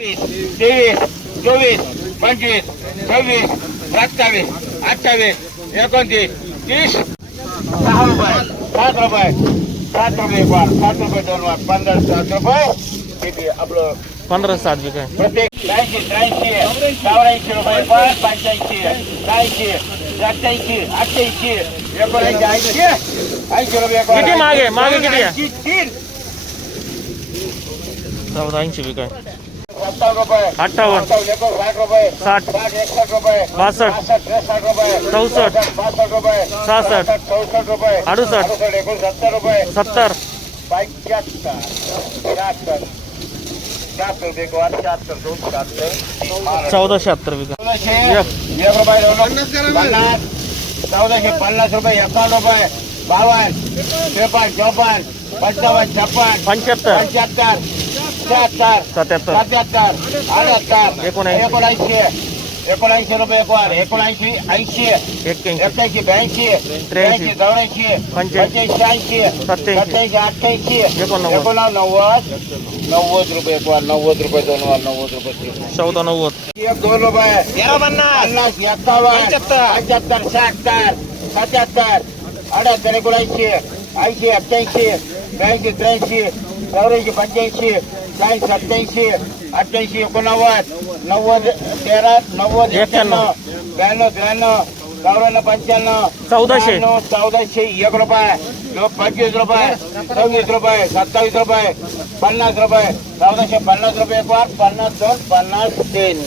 तेवीस चोवीस पंचवीस सव्वीस सत्तावीस अठ्ठावीस एकोणतीस तीस. सहा रुपये सात रुपये सात रुपये वार सात रुपये दोन वार पंधरा सात रुपये. किती आपलं पंधरा बी काय? प्रत्येक त्र्याऐंशी त्र्याऐंशी चौऱ्याऐंशी रुपये पाच पंच्याऐंशी त्र्याऐंशी सत्याऐंशी अठ्ठ्याऐंशी एकोणऐंशी ऐंशी ऐंशी रुपये. किती मागे? मागे किती तीन. चौदा ऐंशी बी काय? सत्तावन्न रुपये अठ्ठावन्न. साठ रुपये. साठ. साठ एकसष्ट रुपये. बासष्ट. चौसष्ट. सहासष्ट. चौसष्ट रुपये. अडुसष्ट. एकोणसत्तर रुपये. सत्तर. चौदा शहात्तर चौदाशे पन्नास रुपये एकावन्न रुपये. बावन्न. त्रेपन्न चौपन्न. पंचावन्न छप्पन पंच्याहत्तर. पंच्याहत्तर. शहात्तर सत्याहत्तर सत्याहत्तर अठ्याहत्तर एकोणऐंशी. एकोणऐंशी एकोणऐंशी रुपये एक वार एकोणऐंशी ऐंशी एक्क्याऐंशी एक्क्याऐंशी ब्याऐंशी त्र्याऐंशी चौऱ्याऐंशी पंच्याऐंशी. पंच्याऐंशी शहाऐंशी सत्याऐंशी. सत्याऐंशी अठ्ठ्याऐंशी एकोणनव्वद. एकोणनव्वद नव्वद रुपये एक वार नव्वद रुपये दोन वार नव्वद रुपये तीन चौदा नव्वद एक दोन रुपये तेरा पन्नास पन्नास एक्कावन्न पंच्याहत्तर पंच्याहत्तर शहात्तर सत्याहत्तर अठ्याहत्तर एकोणऐंशी ऐंशी अठ्ठ्याऐंशी ब्याऐंशी त्र्याऐंशी चौऱ्याऐंशी पंच्याऐंशी चाळीस सत्याऐंशी अठ्ठ्याऐंशी एकोणनव्वद नव्वद तेरा नव्वद एक्क्याण्णव. ब्याण्णव त्र्याण्णव चौऱ्याण्णव पंच्याण्णव चौदाशे. चौदाशे एक रुपये पंचवीस रुपये सव्वीस रुपये सत्तावीस रुपये पन्नास रुपये चौदाशे पन्नास रुपये एक वार पन्नास दोन पन्नास तीन.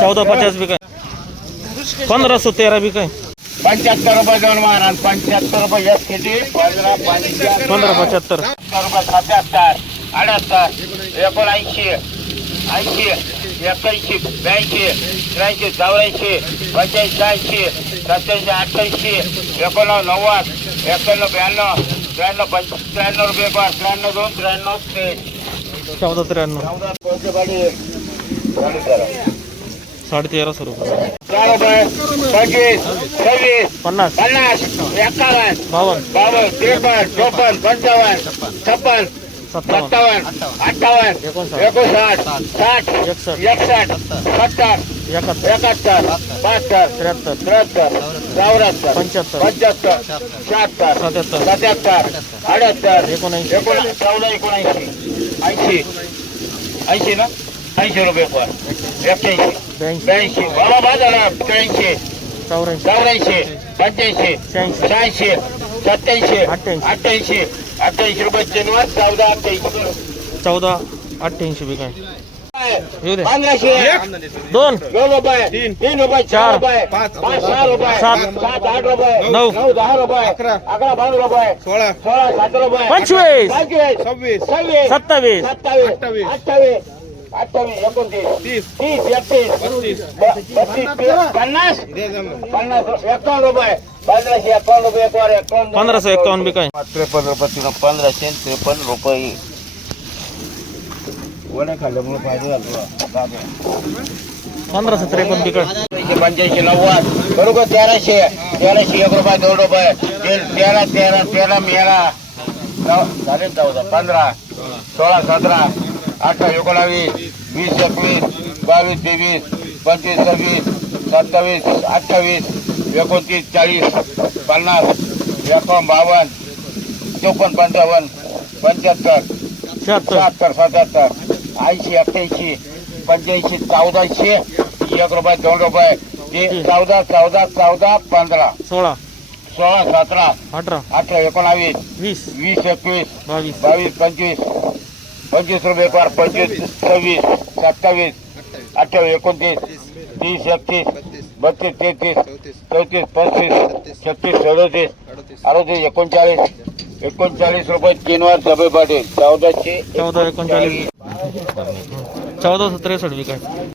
चौदा पचास बी काय? पंधराशे तेरा बी काय? पंच्याहत्तर रुपये दोन वार आणि पंच्याहत्तर रुपये एक किती पंधरा पंच्याहत्तर. पंधरा रुपये सत्याहत्तर. अठ्याहत्तर एकोणऐंशी ऐंशी एक्क्याऐंशी ब्याऐंशी त्र्याऐंशी चौऱ्याऐंशी पंच्याऐंशी शहाऐंशी सत्याऐंशी अठ्ठ्याऐंशी एकोणनव्वद नव्वद एक्क्याण्णव ब्याण्णव त्र्याण्णव पंच त्र्याण्णव रुपये वार त्र्याण्णव दोन त्र्याण्णव तीन. चौदा त्र्याण्णव. चौदा कोणते साडे तेराशे रुपये. पंचवीस सव्वीस पन्नास. पन्नास एकावन्न बावन्न. बावन्न त्रेपन्न चोपन्न पंचावन्न छप्पन सत्तावन्न. अठ्ठावन्न. एकोणसाठ. साठ एकसष्ट. सत्तर. एकाहत्तर. बहात्तर. त्र्याहत्तर. त्र्याहत्तर चौऱ्याहत्तर. पंच्याहत्तर. पंच्याहत्तर शहात्तर सत्याहत्तर. सत्याहत्तर अठ्याहत्तर एकोणऐंशी. एकोण चौदा एकोणऐंशी ऐंशी. ऐंशी ना? ऐंशी रुपये पर. एक्क्याऐंशी. ब्याऐंशी. बाबा बाजारा त्र्याऐंशी चौऱ्याऐंशी. चौऱ्याऐंशी पंच्याऐंशी शहाऐंशी. शहाऐंशी सत्याऐंशी अठ्ठ्याऐंशी. अठ्ठ्याऐंशी अठ्ठ्याऐंशी रुपये तीनवर चौदा अठ्ठ्याऐंशी चौदा अठ्ठ्याऐंशी बी काय येऊ दे पंधराशे दोन दोन रुपये तीन रुपये चार रुपये पाच सहा रुपये सात. सात आठ रुपये नऊ. नऊ दहा रुपये अकरा अकरा बारा रुपये सोळा सोळा सात रुपये पंचवीस. पंचवीस सव्वीस सव्वीस सत्तावीस सत्तावीस अठ्ठावीस. अठ्ठावीस अठ्ठावीस एकोणतीस तीस तीस एकतीस पस्तीस ब- बत्तीस पन्नास दे जमलं. पन्नास एकावन्न रुपये पंधराशे एकावन्न रुपये एक वर एकावन्न पंधराशे एकावन्न बी काय त्रेपन्न रुपये तिनं पंधराशे आणि त्रेपन्न रुपये वडे खाल्ल्यामुळे फायदा झाला पंधराशे त्रेपन्न बी काय पंच्याऐंशी नव्वद बरोबर तेराशे तेराशे एक रुपये दोन रुपये ते- तेरा तेरा तेरा मेरा नऊ- झाले ना चौदा पंधरा सोळा सतरा अठरा एकोणावीस वीस एकवीस बावीस तेवीस पंचवीस सव्वीस सत्तावीस अठ्ठावीस एकोणतीस चाळीस पन्नास एकावन्न बावन्न चोपन्न पंचावन्न पंच्याहत्तर शहात्तर. सत्याहत्तर ऐंशी अठ्ठ्याऐंशी पंच्याऐंशी चौदाशे एक रुपये दोन रुपये ते चौदा चौदा चौदा पंधरा. सोळा. सोळा सतरा. अठरा. अठरा एकोणावीस. वीस. वीस एकवीस. बावीस. बावीस पंचवीस. पंचवीस रुपये वार पंचवीस सव्वीस सत्तावीस अठ्ठावीस एकोणतीस तीस एकतीस बत्तीस तेहतीस चौतीस पस्तीस छत्तीस सदोतीस अडतीस. एकोणचाळीस एकोणचाळीस रुपये तीन वार सभे पाटील. चौदाशे चौदा एकोणचाळीस. चौदाशे त्रेसष्ट बी काय?